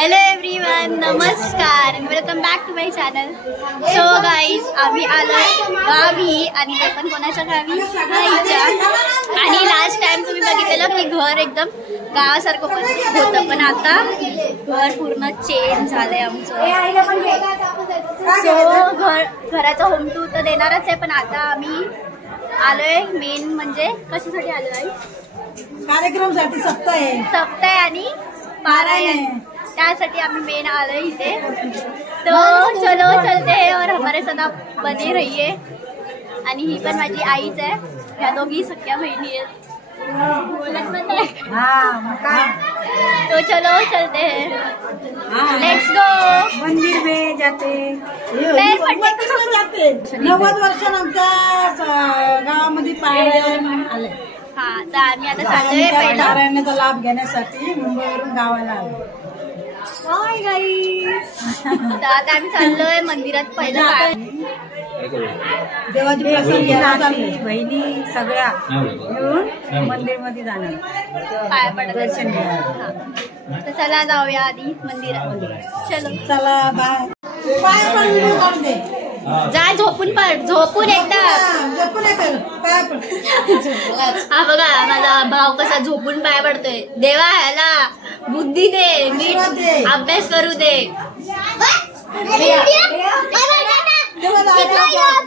Hello everyone, नमस्कार आणि welcome back to my channel. So guys, आम्ही आलोय गावी आणि ते पण कोणाच्या गावी, आईच्या. आणि लास्ट टाइम तुम्ही बघितलेलं की घर एकदम गावासारखं पण होतं, पण आता घर पूर्ण चेंज झालंय आमचं. सो घराचा होम टूर तर देणारच आहे, पण आता आम्ही आलोय मेन म्हणजे कशासाठी आलोय? कार्यक्रमसाठी. सप्ताह आणि पारायण, त्यासाठी आम्ही मेन आलोय इथे. तो चलो चलते हैं और हमारे सदा बने रहिए. आणि ही पण माझी आईच आहे, ह्या दोघी सख्या बहिणी आहेत. तो चलो चलते हैं, लेट्स गो. मंदिर में जाते, जाते. 90 वर्षानंतर गावामध्ये पारायण आले. हा, तर आम्ही आता चाललोय पहिला पारायणाचा लाभ घेण्यासाठी मुंबईवरून गावाला आलो. हाय गाईस, तर आता आम्ही चाललोय मंदिरात पहिलं. देवाची प्रसन्न बहिणी सगळ्या मिळून मंदिर मध्ये जाणार, पाया पडत दर्शन घ्या. तर चला जाऊया आधी मंदिरात. चलो चला, बाय. पाया पडून दे, जा झोपून पड, झोपून एकदा. हा बघा माझा भाव कसा झोपून पाया पडतोय. देवा ह्याला बुद्धी दे, नीट अभ्यास करू दे.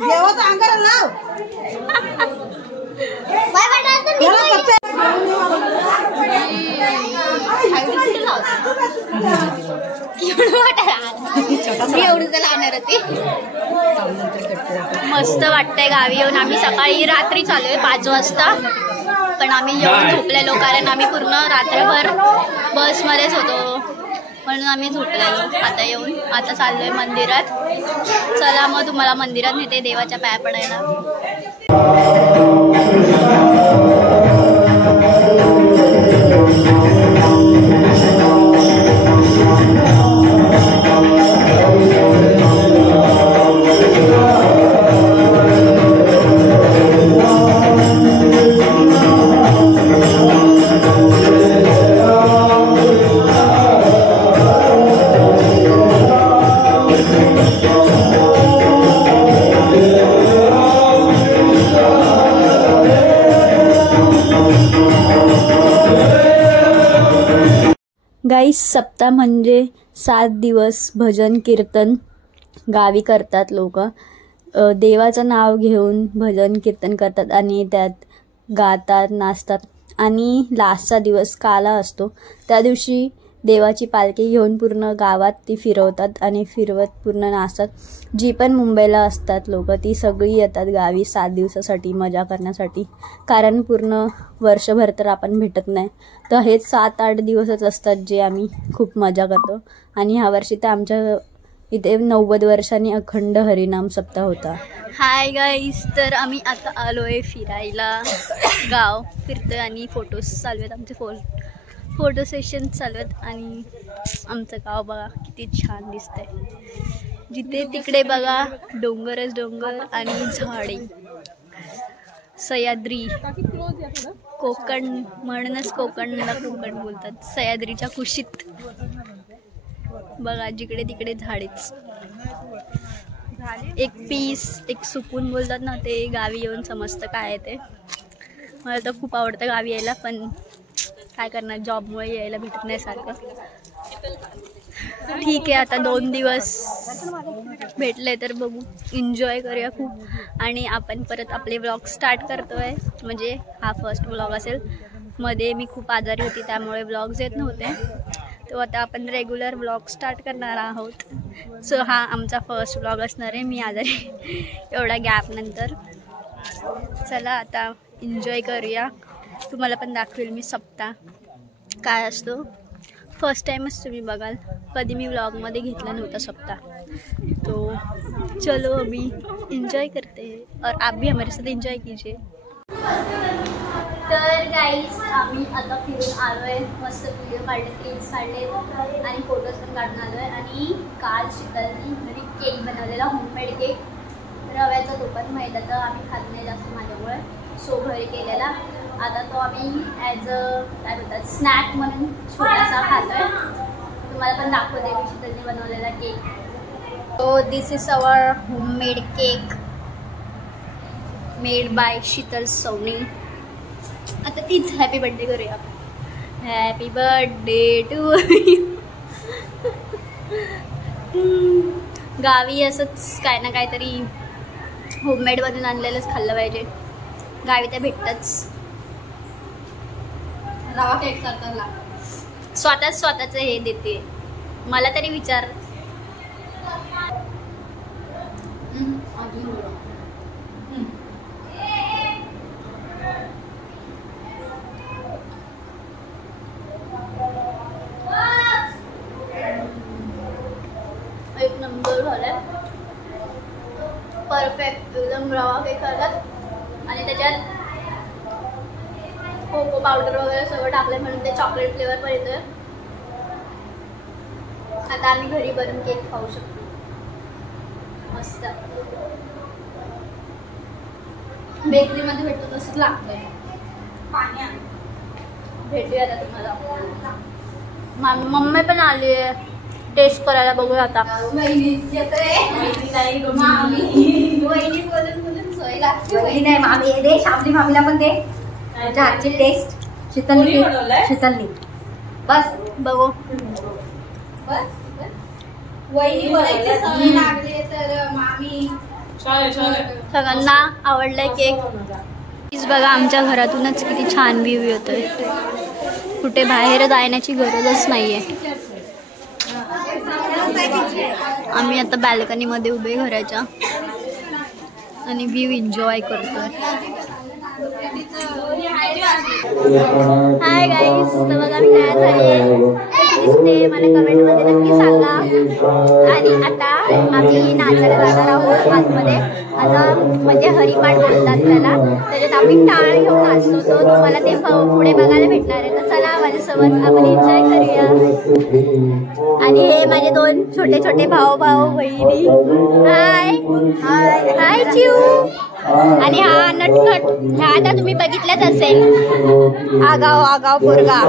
देवाचा अंगारा लाव. एवढं लावणार होती. मस्त वाटतंय गावी येऊन. आम्ही सकाळी रात्री चाललोय 5 वाजता, पण आम्ही येऊन झोपलेलो कारण आम्ही पूर्ण रात्रभर बसमध्येच होतो, म्हणून आम्ही झोपलेलो. आता येऊन आता चाललोय मंदिरात. चला मग तुम्हाला मंदिरात नेते देवाच्या पाया पडायला. गाईस, सप्ताह म्हणजे 7 दिवस भजन कीर्तन गावी करतात लोक. देवाचं नाव घेऊन भजन कीर्तन करतात आणि त्यात गातात, नाचतात. आणि लास्टचा दिवस काला असतो, त्या दिवशी देवाची पालखी घेऊन पूर्ण गावात ती फिरवतात आणि फिरवत पूर्ण नाचतात. जी पण मुंबईला असतात लोक ती सगळी येतात गावी 7 दिवसासाठी मजा करण्यासाठी, कारण पूर्ण वर्षभर तर आपण भेटत नाही. तर हेच 7-8 दिवसच असतात जे आम्ही खूप मजा करतो. आणि ह्या वर्षी तर आमच्या इथे 90 वर्षांनी अखंड हरिनाम सप्ताह होता. हाय गाईस, तर आम्ही आता आलोय फिरायला. गाव फिरतोय आणि फोटोज चालू आहेत आमचे, फोटो सेशन चालू आहेत. आणि आमचं गाव बघा किती छान दिसतंय. जिथे तिकडे बघा डोंगरच डोंगर आणि झाडे. सह्याद्री, कोकण, म्हणूनच कोकणला कोकण बोलतात. सह्याद्रीच्या कुशीत बघा जिकडे तिकडे झाडेच. एक पीस, एक सुकून बोलतात ना, ते गावी येऊन समजतं काय आहे ते. मला तर खूप आवडतं गावी यायला, पण काय करणार, जॉबमुळे यायला भेटत नाही सारखं. ठीक आहे, आता 2 दिवस भेटले तर बघू, एन्जॉय करूया खूप. आणि आपण परत आपले व्लॉग स्टार्ट करतोय, म्हणजे हा फर्स्ट व्लॉग असेल. मध्ये मी खूप आजारी होती त्यामुळे व्लॉग्स येत नव्हते, तो आता आपण रेग्युलर व्लॉग स्टार्ट करणार आहोत. सो हा आमचा फर्स्ट व्लॉग असणार आहे, मी आजारी एवढा गॅप नंतर. चला आता एन्जॉय करूया. तुम्हाला पण दाखवेल मी सप्ताह काय असतो. फर्स्ट टाइमच तुम्ही बघाल, कधी मी व्लॉगमध्ये घेतला नव्हता सप्ताह. तो चलो अभी एंजॉय करते हैं और आप भी हमारे साथ एंजॉय कीजिए. तर गाईस, आम्ही आता फिरून आलोय, मस्त व्हिडिओ काढले, क्लिप्स काढले आणि फोटोज पण काढून आलोय. आणि काल शीतलनी घरी केक बनवलेला, होममेड केक रव्याचा. तो पण मैद्याचा आम्ही खात नाही जास्त माझ्यामुळे, सो घरी केलेला. आता तो आम्ही ॲज अ काय बोलतात स्नॅक म्हणून छोटासा खातोय. तुम्हाला पण दाखवते मी शीतलने बनवलेला cake. So this is our homemade cake made by Sheetal Savani. आता तीच हॅपी बर्थडे करूया. Happy birthday to you. गावी असंच काय ना काहीतरी होममेड बनवून आणलेलंच खाल्लं पाहिजे. गावी ते भेटतच. रवा केक सारखा स्वतःच हे देते मला तरी विचार. एक नंबर झालाय. परफेक्ट एकदम रवा केक करतात आणि त्याच्यात कोको पावडर वगैरे सगळं टाकलंय म्हणून ते चॉकलेट फ्लेवर पण येतोय. आता आम्ही घरी बनवून केक खाऊ शकतो मस्त. बेकरीमध्ये भेटतो तसंच लागतंय. पाणी भेटूया आता तुम्हाला. मम्मी पण आली आहे टेस्ट करायला. बघूया आता. वहिनी नाही मामी दे. शामली मामीला पण दे हातची टेस्ट. शीतलनी बस बघू. बस वहिनी बोलायची सवय लागली तर मामी. सगळ्यांना आवडलाय केक. प्लीज बघा आमच्या घरातूनच किती छान व्ह्यू येतोय. कुठे बाहेर जाण्याची गरजच नाहीये. आम्ही आता बॅल्कनी मध्ये उभे घराच्या आणि व्ह्यू एन्जॉय करतोय. Hi guys. तर बघा मी तयार झाली आहे. कशी दिसते मला कमेंटमध्ये नक्की सांगा. आणि आता आम्ही नाचायला जाणार आहोत आतमध्ये. आता म्हणजे हरिपाठ बोलतात त्याला. त्याच्यात आम्ही टाळ घेऊन नाचतो. तो तुम्हाला ते पुढे बघायला भेटणार आहे. तर चला माझ्यासोबत आपण एन्जॉय करूया. आणि हे माझे दोन छोटे छोटे भाऊ बहिणी. हाय हाय हाय चिऊ. आणि हा नटखट. ह्या आता तुम्ही बघितलंच असेल. आगाव पोरगा.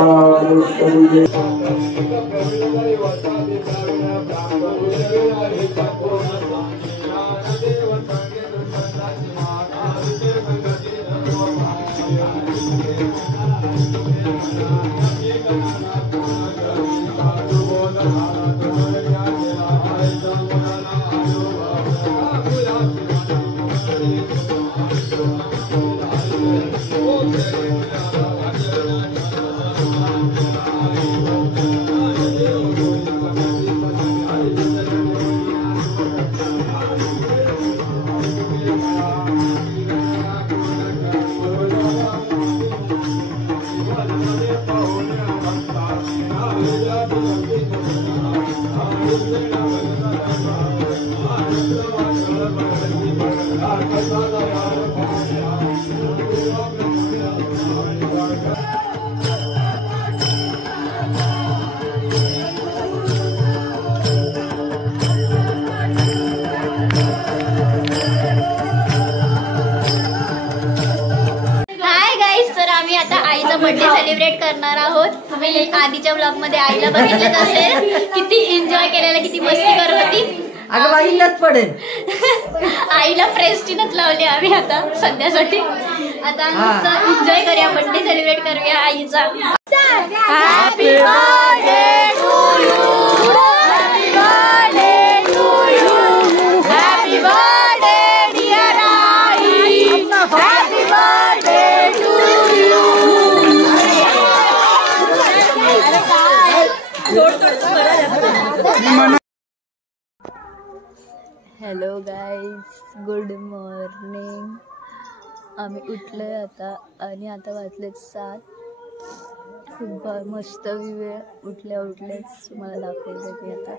बर्थडे सेलिब्रेट करणार आहोत. तुम्ही आधीच्या ब्लॉग मध्ये आईला बघितलंच असेल. किती एन्जॉय केलेला, किती मस्ती करत होती. अगं आईलाच पडेल. आईला प्रेस्टीनच लावली आम्ही आता सध्यासाठी. आता नुसतं एन्जॉय करूया, बर्थडे सेलिब्रेट करूया आईचा. Happy birthday to you. Happy birthday to you. Happy birthday dear आई. Happy birthday to you. Hello guys, good morning. आम्ही उठलोय आता आणि आता वाजलेत 7. खूप मस्त व्ह्यू आहे. उठल्याच तुम्हाला दाखवते मी आता.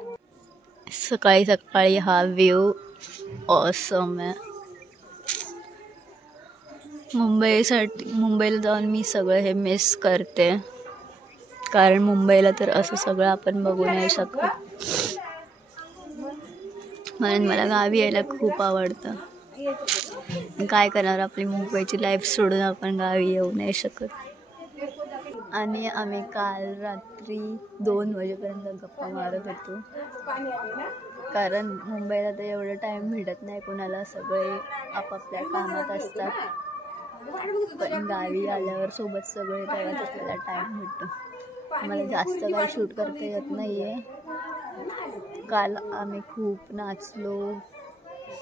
सकाळी सकाळी हा व्ह्यू ऑसम आहे. मुंबईला जाऊन मी सगळं हे मिस करते, कारण मुंबईला तर असं सगळं आपण बघू नाही शकत. म्हणून मला गावी यायला खूप आवडतं. काय करणार, आपली मुंबईची लाईफ सोडून आपण गावी येऊ नाही शकत. आणि आम्ही काल रात्री 2 वाजेपर्यंत गप्पा मारत होतो, कारण मुंबईला तर एवढं टाइम भेटत नाही कोणाला, सगळे आपापल्या कामात असतात. पण गावी आल्यावर सोबत सगळे तेव्हाच आपल्याला टाइम भेटतो. मला जास्त काही शूट करता येत नाहीये. काल आम्ही खूप नाचलो,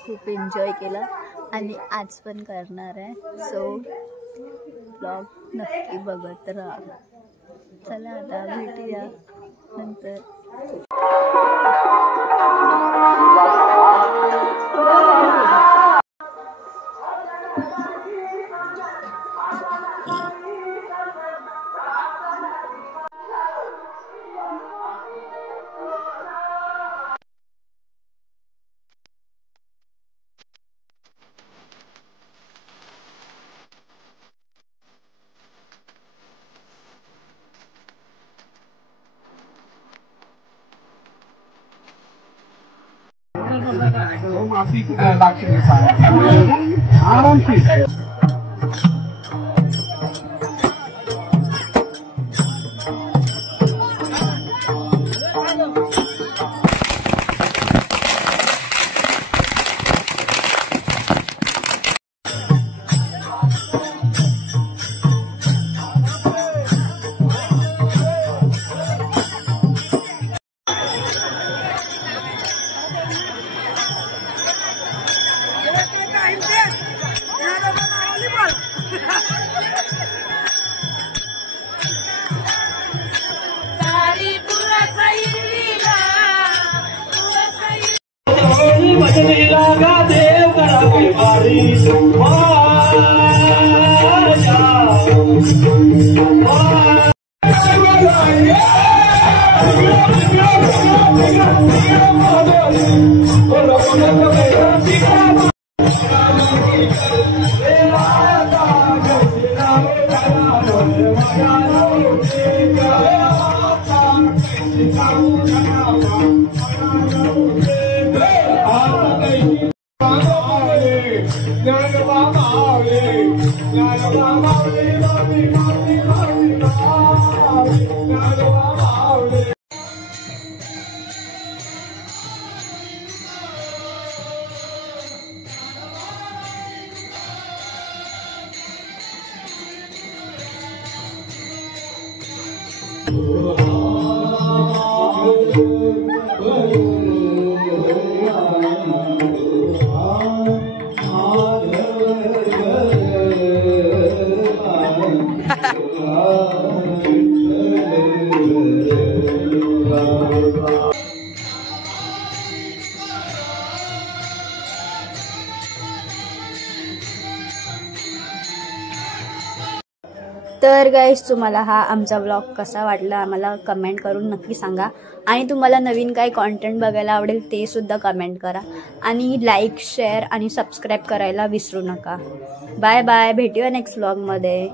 खूप एन्जॉय केला आणि आज पण करणार आहे. सो ब्लॉग नक्की बघत राहा. चला आता भेटूया नंतर. तर गाईस, तुम्हाला हा आमचा व्लॉग कसा वाटला आम्हाला कमेंट करून नक्की सांगा. आणि तुम्हाला नवीन काही कॉन्टेंट बघायला आवडेल ते सुद्धा कमेंट करा. आणि लाईक, शेअर आणि सबस्क्राईब करायला विसरू नका. बाय बाय, भेटूया नेक्स्ट व्लॉगमध्ये.